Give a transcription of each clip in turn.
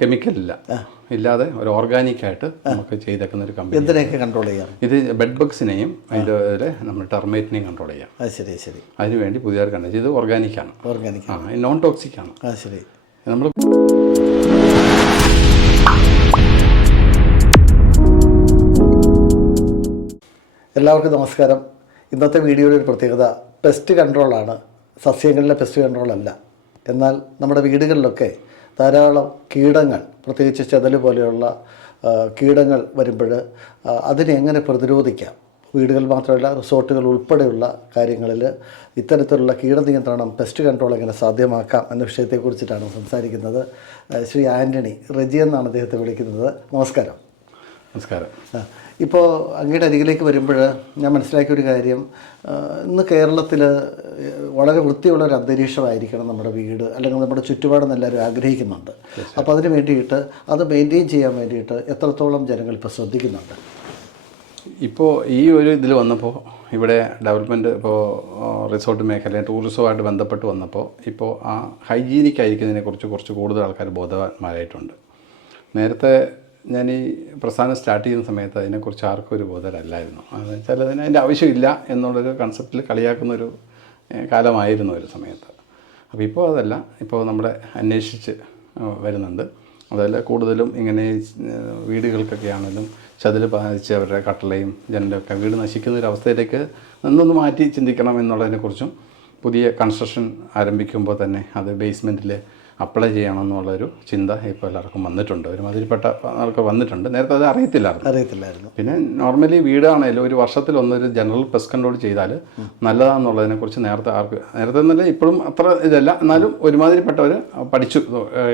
Chemical ഇല്ല. ഇല്ലാതെ ഒരു ഓർഗാനിക് ആയിട്ട് നമുക്ക് ചെയ്തേക്കുന്ന ഒരു കമ്പനി എന്തിനെയൊക്കെ കൺട്രോൾ ചെയ്യാം? ഇത് ബെഡ് ബഗ്സിനെയും അതിന്റെ നമ്മൾ ടെർമേറ്റിനെയും കൺട്രോൾ ചെയ്യാം. ശരി ശരി. അതിനുവേണ്ടി പുതിയ കണ്ടു. ഇത് ഓർഗാനിക് ആണ്. ഓർഗാനിക് ആ നോൺ ടോക്സിക് ആണ്. ആ ശരി. നമ്മൾ എല്ലാവർക്കും നമസ്കാരം. ഇന്നത്തെ വീഡിയോയുടെ ഒരു പ്രത്യേകത. പെസ്റ്റ് കൺട്രോളാണ് സസ്യങ്ങളിലെ പെസ്റ്റ് കൺട്രോൾ അല്ല. എന്നാൽ നമ്മുടെ വീടുകളിലൊക്കെ ധാരാളം കീടങ്ങൾ പ്രത്യേകിച്ച് ചെതൽ പോലെയുള്ള കീടങ്ങൾ വരുമ്പോൾ അതിനെ എങ്ങനെ പ്രതിരോധിക്കാം? വീടുകൾ മാത്രമല്ല റിസോർട്ടുകൾ ഉൾപ്പെടെയുള്ള കാര്യങ്ങളിൽ ഇത്തരത്തിലുള്ള കീടനിയന്ത്രണം പെസ്റ്റ് കൺട്രോൾ എങ്ങനെ സാധ്യമാക്കാം എന്ന വിഷയത്തെക്കുറിച്ചിട്ടാണ് സംസാരിക്കുന്നത്. ശ്രീ ആന്റണി റെജി എന്നാണ് അദ്ദേഹത്തെ വിളിക്കുന്നത്. നമസ്കാരം. നമസ്കാരം. ഇപ്പോൾ അങ്ങയുടെ അരികിലേക്ക് വരുമ്പോൾ ഞാൻ മനസ്സിലാക്കിയ ഒരു കാര്യം ഇന്ന് കേരളത്തിൽ വളരെ വൃത്തിയുള്ള ഒരു അന്തരീക്ഷമായിരിക്കണം നമ്മുടെ വീട് അല്ലെങ്കിൽ നമ്മുടെ ചുറ്റുപാടെന്ന് എല്ലാവരും ആഗ്രഹിക്കുന്നുണ്ട്. അപ്പോൾ അതിന് വേണ്ടിയിട്ട് അത് മെയിന്റെയിൻ ചെയ്യാൻ വേണ്ടിയിട്ട് എത്രത്തോളം ജനങ്ങൾ ഇപ്പോൾ ശ്രദ്ധിക്കുന്നുണ്ട്? ഇപ്പോൾ ഈ ഒരു ഇതിൽ വന്നപ്പോൾ ഇവിടെ ഡെവലപ്മെന്റ് ഇപ്പോൾ റിസോർട്ട് മേഖല ടൂറിസവുമായിട്ട് ബന്ധപ്പെട്ട് വന്നപ്പോൾ ഇപ്പോൾ ആ ഹൈജീനിക് ആയിരിക്കുന്നതിനെക്കുറിച്ച് കുറച്ച് കൂടുതൽ ആൾക്കാർ ബോധവാന്മാരായിട്ടുണ്ട്. നേരത്തെ ഞാൻ ഈ പ്രസ്ഥാനം സ്റ്റാർട്ട് ചെയ്യുന്ന സമയത്ത് അതിനെക്കുറിച്ച് ആർക്കും ഒരു ബോധമല്ലായിരുന്നു അതെന്ന് വെച്ചാൽ അതിന് അതിന്റെ ആവശ്യമില്ല എന്നുള്ളൊരു കൺസെപ്റ്റിൽ കളിയാക്കുന്ന ഒരു കാലമായിരുന്നു ഒരു സമയത്ത്. അപ്പോൾ ഇപ്പോൾ അതല്ല. ഇപ്പോൾ നമ്മുടെ അന്വേഷിച്ച് വരുന്നുണ്ട്. അതല്ല കൂടുതലും ഇങ്ങനെ വീടുകൾക്കൊക്കെ ആണെങ്കിലും ചതിൽ ബാധിച്ച് അവരുടെ കട്ടളയും ജനലൊക്കെ വീട് നശിക്കുന്ന ഒരു അവസ്ഥയിലേക്ക് നിന്നൊന്ന് മാറ്റി ചിന്തിക്കണം എന്നുള്ളതിനെക്കുറിച്ചും പുതിയ കൺസ്ട്രക്ഷൻ ആരംഭിക്കുമ്പോൾ തന്നെ അത് ബേസ്മെന്റിൽ അപ്ലൈ ചെയ്യണം എന്നുള്ളൊരു ചിന്ത ഇപ്പോൾ എല്ലാവർക്കും വന്നിട്ടുണ്ട്. ഒരുമാതിരിപ്പെട്ട ആൾക്ക് വന്നിട്ടുണ്ട്. നേരത്തെ അത് അറിയത്തില്ലായിരുന്നു. അറിയത്തില്ലായിരുന്നു. പിന്നെ നോർമലി വീടാണേലും ഒരു വർഷത്തിൽ ഒന്നൊരു ജനറൽ പെസ്റ്റ് കൺട്രോൾ ചെയ്താൽ നല്ലതാണെന്നുള്ളതിനെ കുറിച്ച് നേരത്തെ ആർക്ക് നേരത്തെ എന്നല്ല ഇപ്പോഴും അത്ര ഇതല്ല. എന്നാലും ഒരുമാതിരിപ്പെട്ടവർ പഠിച്ചു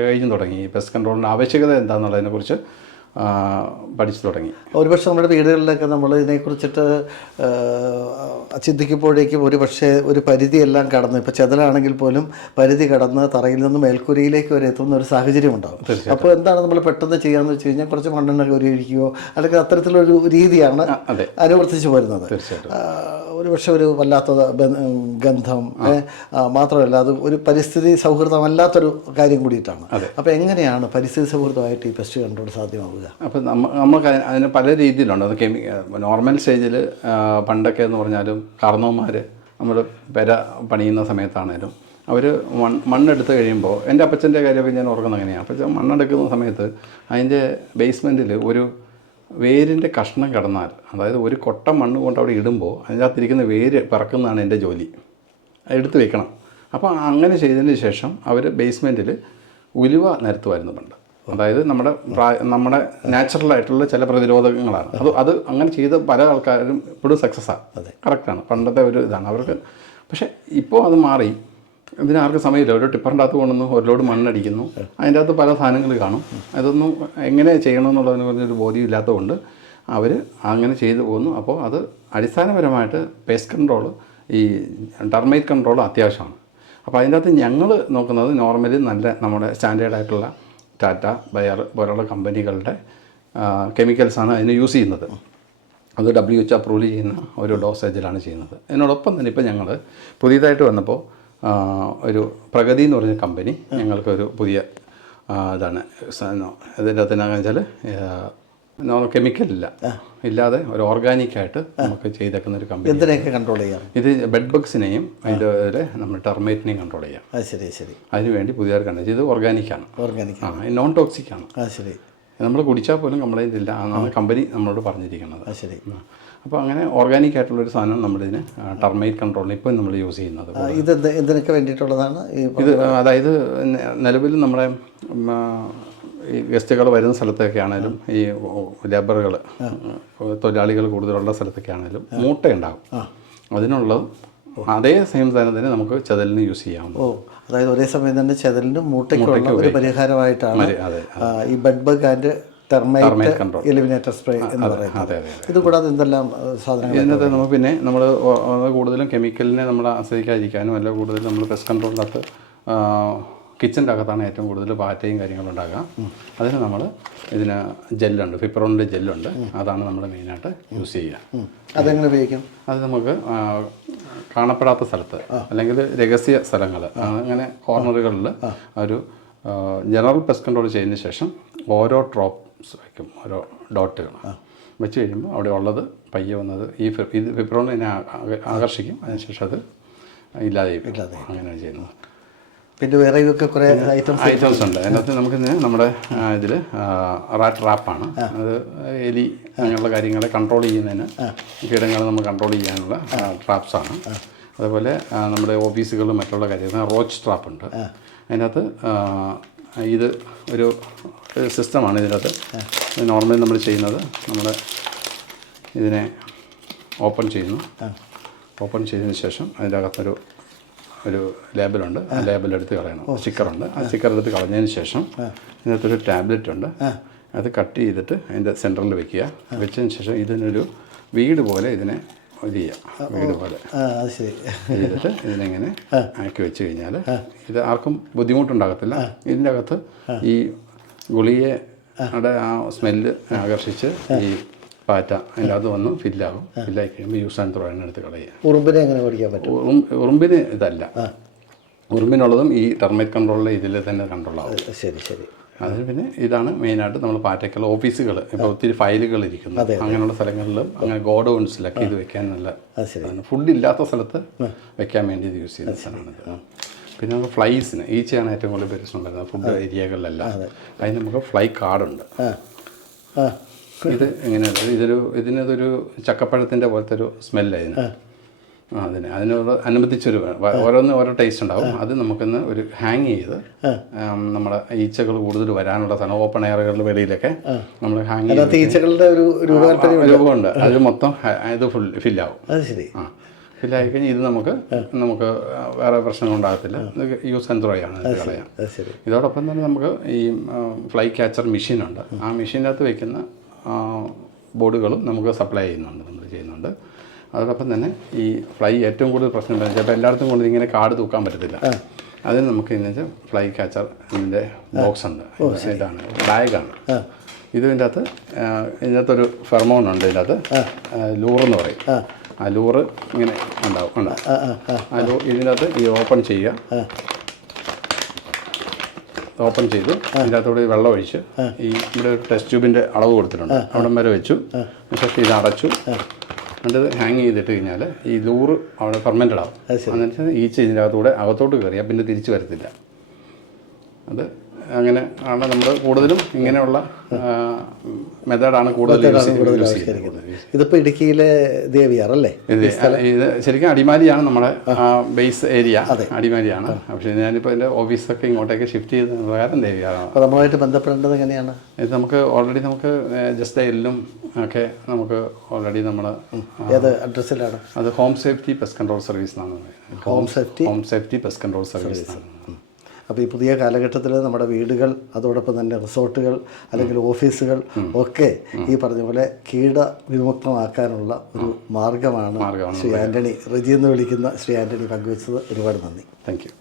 കഴിഞ്ഞു തുടങ്ങി. ഈ പെസ്റ്റ് കൺട്രോളിന്റെ ആവശ്യകത എന്താണെന്നുള്ളതിനെക്കുറിച്ച് കുറിച്ച് പഠിച്ചു തുടങ്ങി. ഒരുപക്ഷെ നമ്മുടെ വീടുകളിലൊക്കെ നമ്മൾ ഇതിനെക്കുറിച്ചിട്ട് ചിന്തിക്കുമ്പോഴേക്കും ഒരു പക്ഷേ ഒരു പരിധിയെല്ലാം കടന്ന്. ഇപ്പോൾ ചെതലാണെങ്കിൽ പോലും പരിധി കടന്ന് തറയിൽ നിന്ന് മേൽക്കൂരയിലേക്ക് വരെ എത്തുന്ന ഒരു സാഹചര്യം ഉണ്ടാകും അപ്പോൾ എന്താണ് നമ്മൾ പെട്ടെന്ന് ചെയ്യാന്ന് വെച്ച് കഴിഞ്ഞാൽ കുറച്ച് മണ്ണെണ്ണ കോരിയിരിക്കുകയോ അല്ലെങ്കിൽ അത്തരത്തിലൊരു രീതിയാണ് അനുവർത്തിച്ച് വരുന്നത്. ഒരു പക്ഷേ ഒരു വല്ലാത്ത ഗന്ധം മാത്രമല്ല അത് ഒരു പരിസ്ഥിതി സൗഹൃദമല്ലാത്തൊരു കാര്യം കൂടിയിട്ടാണ്. അപ്പോൾ എങ്ങനെയാണ് പരിസ്ഥിതി സൗഹൃദമായിട്ട് ഈ പെസ്റ്റ് കൺട്രോൾ സാധ്യമാവുക? അപ്പോൾ നമ്മ നമുക്ക് അതിന് അതിന് പല രീതിയിലുണ്ട്. അത് കെമി നോർമൽ സ്റ്റേജിൽ പണ്ടൊക്കെ എന്ന് പറഞ്ഞാലും കാർന്നവന്മാർ നമ്മൾ പെര പണിയുന്ന സമയത്താണേലും അവർ മൺ മണ്ണെടുത്ത് കഴിയുമ്പോൾ എന്റെ അപ്പച്ചന്റെ കാര്യമൊക്കെ ഞാൻ ഓർക്കുന്നത് അങ്ങനെയാണ് അപ്പച്ചൻ മണ്ണെടുക്കുന്ന സമയത്ത് അതിന്റെ ബേസ്മെന്റിൽ ഒരു വേരിന്റെ കഷ്ണം കിടന്നാൽ അതായത് ഒരു കൊട്ട മണ്ണ് കൊണ്ട് അവിടെ ഇടുമ്പോൾ അതിനകത്തിരിക്കുന്ന വേര് പിറക്കുന്നതാണ് എന്റെ ജോലി. എടുത്തു വെക്കണം. അപ്പോൾ അങ്ങനെ ചെയ്തതിന് ശേഷം അവർ ബേസ്മെന്റിൽ ഉലുവ നിരത്തുമായിരുന്നു പണ്ട്. അതായത് നമ്മുടെ പ്രായ നമ്മുടെ നാച്ചുറലായിട്ടുള്ള ചില പ്രതിരോധങ്ങളാണ്. അത് അത് അങ്ങനെ ചെയ്ത പല ആൾക്കാരും ഇപ്പോഴും സക്സസ്സാണ് കറക്റ്റാണ് പണ്ടത്തെ ഒരു ഇതാണ്. അവർക്ക് പക്ഷേ ഇപ്പോൾ അത് മാറി. ഇതിനാർക്കും സമയമില്ല? ഒരു ടിപ്പറിന്റെ അകത്ത് കൊണ്ടുവന്ന് ഒരു ലോഡ് മണ്ണടിക്കുന്നു. അതിന്റെ അകത്ത് പല സാധനങ്ങൾ കാണും. അതൊന്നും എങ്ങനെ ചെയ്യണം ചെയ്യണമെന്നുള്ളതിനെ കുറിച്ചൊരു ബോധ്യമില്ലാത്തതുകൊണ്ട് അവർ അങ്ങനെ ചെയ്തു പോകുന്നു. അപ്പോൾ അത് അടിസ്ഥാനപരമായിട്ട് പേസ്റ്റ് കൺട്രോൾ ഈ ടർമൈറ്റ് കൺട്രോൾ അത്യാവശ്യമാണ്. അപ്പോൾ അതിന്റെ അകത്ത് ഞങ്ങൾ നോക്കുന്നത് നോർമലി നല്ല നമ്മുടെ സ്റ്റാൻഡേർഡായിട്ടുള്ള ടാറ്റ ബയർ പോലുള്ള കമ്പനികളുടെ കെമിക്കൽസാണ് അതിന് യൂസ് ചെയ്യുന്നത്. അത് ഡബ്ല്യു എച്ച് അപ്രൂവൽ ചെയ്യുന്ന ഒരു ഡോസേജിലാണ് ചെയ്യുന്നത്. അതിനോടൊപ്പം തന്നെ ഇപ്പോൾ ഞങ്ങൾ പുതിയതായിട്ട് വന്നപ്പോൾ ഒരു പ്രഗതി എന്ന് പറഞ്ഞ കമ്പനി ഞങ്ങൾക്കൊരു പുതിയ ഇതാണ്. അതിന്റെ അകത്തിനാന്ന് വെച്ചാൽ കെമിക്കൽ ഇല്ല. ഇല്ലാതെ ഒരു ഓർഗാനിക് ആയിട്ട് നമുക്ക് ചെയ്തേക്കുന്ന ഒരു കമ്പനി എന്തിനെയൊക്കെ കൺട്രോൾ ചെയ്യാം? ഇത് ബെഡ് ബഗ്സിനെയും അതിന്റെ നമ്മൾ ടെർമേറ്റിനെയും കൺട്രോൾ ചെയ്യാം. ശരി അതിന് വേണ്ടി പുതിയ കണ്ടു ഇത് ഓർഗാനിക് ആണ്. ഓർഗാനിക് ആ നോൺ ടോക്സിക് ആണ്. ശരി. നമ്മൾ കുടിച്ചാൽ പോലും കംപ്ലൈന്റ് ഇല്ല എന്നാണ് കമ്പനി നമ്മളോട് പറഞ്ഞിരിക്കുന്നത്. ശരി. അപ്പോൾ അങ്ങനെ ഓർഗാനിക് ആയിട്ടുള്ള ഒരു സാധനം നമ്മളിതിന് ടർമൈറ്റ് കൺട്രോളിന് ഇപ്പോൾ നമ്മൾ യൂസ് ചെയ്യുന്നത്. ഇത് ഇതിനൊക്കെ വേണ്ടിയിട്ടുള്ളതാണ് ഇത് അതായത് നിലവിൽ നമ്മുടെ ഈ ഗസ്റ്റുകൾ വരുന്ന സ്ഥലത്തൊക്കെ ആണെങ്കിലും ഈ ലേബറുകൾ തൊഴിലാളികൾ കൂടുതലുള്ള സ്ഥലത്തൊക്കെ ആണെങ്കിലും മൂട്ടയുണ്ടാകും അതിനുള്ളത് അതേ സെയിം സാധനം തന്നെ നമുക്ക് ചതലിന് യൂസ് ചെയ്യാം ഓ അതായത് ഒരേ സമയം തന്നെ ചെതലിനും മൂട്ടയ്ക്കുള്ള ഒരു പരിഹാരമായിട്ടാണ് ഈ bedbug and termite Termite control. Eliminator spray എന്ന് പറയുന്നത്. അതെ അതെ ഇത് കൂടാതെ എന്തെല്ലാം സാധനങ്ങൾ ഇതിനകത്ത് നമ്മൾ പിന്നെ നമ്മൾ കൂടുതലും കെമിക്കലിനെ നമ്മൾ ആശ്രയിക്കാതിരിക്കാനും അല്ല കൂടുതലും നമ്മൾ പെസ്റ്റ് കൺട്രോളിനകത്ത് കിച്ചന്റെ അകത്താണ് ഏറ്റവും കൂടുതൽ പാറ്റയും കാര്യങ്ങളും ഉണ്ടാകുക. അതിന് നമ്മൾ ഇതിന് ജെല്ലുണ്ട് ഫിപ്രോണിന്റെ ജെല്ലുണ്ട്. അതാണ് നമ്മൾ മെയിനായിട്ട് യൂസ് ചെയ്യുക. അതെങ്ങനെ ഉപയോഗിക്കും? അത് നമുക്ക് കാണപ്പെടാത്ത സ്ഥലത്ത് അല്ലെങ്കിൽ രഹസ്യ സ്ഥലങ്ങൾ അങ്ങനെ കോർണറുകളിൽ ഒരു ജനറൽ പെസ്റ്റ് കൺട്രോൾ ചെയ്തതിന് ശേഷം ഓരോ ഡ്രോപ്സ് വയ്ക്കും ഓരോ ഡോട്ടുകൾ. വെച്ച് കഴിയുമ്പോൾ അവിടെ ഉള്ളത് പയ്യെ വന്നത് ഈ ഇത് ഇത് ഇതിനെ ആകർഷിക്കും. അതിനുശേഷം അത് ഇല്ലാതെ അങ്ങനെയാണ് ചെയ്യുന്നത്. പിന്നെ വേറെ ഇതൊക്കെ കുറേ ഐറ്റംസ് ഐറ്റംസ് ഉണ്ട്. അതിനകത്ത് നമുക്ക് നമ്മുടെ ഇതിൽ റാറ്റ് റാപ്പാണ് അത് എലി അങ്ങനെയുള്ള കാര്യങ്ങളെ കൺട്രോൾ ചെയ്യുന്നതിന് കീടങ്ങളെ നമ്മൾ കൺട്രോൾ ചെയ്യാനുള്ള ട്രാപ്സാണ് അതുപോലെ നമ്മുടെ ഓഫീസുകളിലും മറ്റുള്ള കാര്യങ്ങൾ റോച്ച് ട്രാപ്പ് ഉണ്ട്. അതിനകത്ത് ഇത് ഒരു സിസ്റ്റമാണ് ഇതിനകത്ത്. നോർമലി നമ്മൾ ചെയ്യുന്നത് നമ്മൾ ഇതിനെ ഓപ്പൺ ചെയ്യുന്നു. ഓപ്പൺ ചെയ്തതിന് ശേഷം അതിന്റെ അകത്തൊരു ഒരു ലേബലുണ്ട്. ആ ലേബൽ എടുത്ത് കളയണം. സ്റ്റിക്കറുണ്ട്. ആ സ്റ്റിക്കർ എടുത്ത് കളഞ്ഞതിന് ശേഷം ഇതിനകത്തൊരു ടാബ്ലറ്റ് ഉണ്ട് അത് കട്ട് ചെയ്തിട്ട് അതിന്റെ സെന്ററിൽ വെക്കുക. വെച്ചതിന് ശേഷം ഇതിനൊരു വീട് പോലെ ഇതിനെ വീട് പോലെ. അത് ശരി. ചെയ്തിട്ട് ഇതിനെങ്ങനെ ആക്കി വെച്ച് കഴിഞ്ഞാൽ ഇത് ആർക്കും ബുദ്ധിമുട്ടുണ്ടാകത്തില്ല. ഇതിന്റെ അകത്ത് ഈ ഗുളിയെ അവിടെ ആ സ്മെല്ല് ആകർഷിച്ച് ഈ പാറ്റ അതിന്റെ അത് വന്ന് ഫില്ലാകും. ഫില്ലായി കഴിയുമ്പോൾ യൂസ് ആൻഡ് ത്രോ എടുത്ത് കളയുക. ഉറുമ്പിനെ എങ്ങനെ പഠിക്കാൻ പറ്റും? ഉറും ഉറുമ്പിന് ഇതല്ല. ഉറുമ്പിനുള്ളതും ഈ ടെർമൈറ്റ് കൺട്രോളിലെ ഇതിൽ തന്നെ കൺട്രോൾ ആവും. ശരി ശരി. അതിന് പിന്നെ ഇതാണ് മെയിനായിട്ട് നമ്മൾ പാറ്റയ്ക്കൽ ഓഫീസുകൾ ഇപ്പോൾ ഒത്തിരി ഫയലുകൾ ഇരിക്കുന്നു. അങ്ങനെയുള്ള സ്ഥലങ്ങളിലും അങ്ങനെ ഗോഡൗൺസിലൊക്കെ ഇത് വെക്കാൻ നല്ല ഫുഡ് ഇല്ലാത്ത സ്ഥലത്ത് വെക്കാൻ വേണ്ടി ഇത് യൂസ് ചെയ്യുന്ന സ്ഥലമാണ് പിന്നെ നമുക്ക് ഫ്ലൈസിന് ഈച്ചയാണ് ഏറ്റവും കൂടുതൽ പ്രശ്നം വരുന്നത് ഫുഡ് ഏരിയകളിലെല്ലാം. അതിന് നമുക്ക് ഫ്ലൈ കാർഡുണ്ട്. ഇത് എങ്ങനെയാണ് ഇതൊരു ഇതിനതൊരു ചക്കപ്പഴത്തിന്റെ പോലത്തെ ഒരു സ്മെല്ല് അതിന്. അതിന്. അതിനോട് അനുബന്ധിച്ചൊരു ഓരോന്ന് ഓരോ ടേസ്റ്റ് ഉണ്ടാവും. അത് നമുക്കൊന്ന് ഒരു ഹാങ് ചെയ്ത് നമ്മുടെ ഈച്ചകൾ കൂടുതൽ വരാനുള്ള സ്ഥലം ഓപ്പൺ എയറുകളിൽ വെളിയിലൊക്കെ നമ്മൾ ഹാങ് ചെയ്ത് ഈച്ചകളുടെ ഒരു രൂപമുണ്ട്. അത് മൊത്തം ഇത് ഫുൾ ഫില്ലാവും അത് ശരി. ആ. ഫില്ലായി കഴിഞ്ഞാൽ ഇത് നമുക്ക് നമുക്ക് വേറെ പ്രശ്നങ്ങൾ ഉണ്ടാകത്തില്ല. യൂസ് ആൻഡ് ത്രോ ആണ് കളയാം. ഇതോടൊപ്പം തന്നെ നമുക്ക് ഈ ഫ്ലൈ ക്യാച്ചർ മെഷീനുണ്ട് ആ മെഷീനകത്ത് വയ്ക്കുന്ന ബോർഡുകളും നമുക്ക് സപ്ലൈ ചെയ്യുന്നുണ്ട് നമ്മൾ ചെയ്യുന്നുണ്ട്. അതോടൊപ്പം തന്നെ ഈ ഫ്ലൈ ഏറ്റവും കൂടുതൽ പ്രശ്നം വരുന്നത് ചിലപ്പോൾ എല്ലായിടത്തും കൊണ്ട് ഇങ്ങനെ കാട് തൂക്കാൻ പറ്റത്തില്ല. അതിന് നമുക്ക് എന്ന് വെച്ചാൽ ഫ്ലൈ ക്യാച്ചർ ഇതിന്റെ ബോക്സ് ഉണ്ട്. ഇതാണ്. ബാഗാണ്. ഇതിന്റെ അകത്ത് ഇതിന്റെ ഇതിനകത്തൊരു ഫെർമോൺ ഉണ്ട് ഇതിനകത്ത്. ലൂറെന്ന് പറയും. ആ. ലൂറ് ഇങ്ങനെ ഉണ്ടാവും ഉണ്ടാവും ആ ലൂ ഇതിനകത്ത് ഈ ഓപ്പൺ ചെയ്യുക. ഓപ്പൺ ചെയ്തു. ഇതിനകത്തോട് വെള്ളം ഒഴിച്ച് ഈ ഇവിടെ ഒരു ടെസ്റ്റ് ട്യൂബിന്റെ അളവ് കൊടുത്തിട്ടുണ്ട്. അവിടം വരെ വെച്ചു. ശേഷം ഇത് അടച്ചു. ഇത് ഹാങ് ചെയ്തിട്ട് കഴിഞ്ഞാൽ ഈ ലൂറ് അവിടെ ഫെർമെന്റഡ് ആവും. എന്നിട്ട് ഈച്ച ഇതിന്റെ അകത്തൂടെ അകത്തോട്ട് കയറിയാൽ പിന്നെ തിരിച്ച് വരത്തില്ല. അത് അങ്ങനെ ആണ് നമ്മൾ കൂടുതലും ഇങ്ങനെയുള്ള മെത്തേഡാണ് കൂടുതൽ ഇതിപ്പോൾ ഇടുക്കിയിലെ ദേവിയാർ അല്ലേ? ഇത് ശരിക്കും അടിമാലിയാണ് നമ്മുടെ ബേസ് ഏരിയ അടിമാലിയാണ്. പക്ഷേ ഞാനിപ്പോൾ എന്റെ ഓഫീസൊക്കെ ഇങ്ങോട്ടേക്ക് ഷിഫ്റ്റ് ചെയ്ത പ്രകാരം ദേവിയാറാണ്. അപ്പോൾ നമ്മളുമായിട്ട് ബന്ധപ്പെടേണ്ടത് എങ്ങനെയാണ്? ഇത് നമുക്ക് ഓൾറെഡി നമുക്ക് ജസ്റ്റ് എല്ലും ഒക്കെ നമുക്ക് ഓൾറെഡി നമ്മൾ ഏത് അഡ്രസ്സിലാണ് അത് home safety pest control service എന്നാണ് home safety home safety pest control service എന്നാണ്. അപ്പോൾ ഈ പുതിയ കാലഘട്ടത്തിൽ നമ്മുടെ വീടുകൾ അതോടൊപ്പം തന്നെ റിസോർട്ടുകൾ അല്ലെങ്കിൽ ഓഫീസുകൾ ഒക്കെ ഈ പറഞ്ഞ പോലെ കീട വിമുക്തമാക്കാനുള്ള ഒരു മാർഗമാണ് ശ്രീ ആന്റണി റജി എന്ന് വിളിക്കുന്ന ശ്രീ ആന്റണി പങ്കുവച്ചത് ഒരുപാട് നന്ദി. Thank you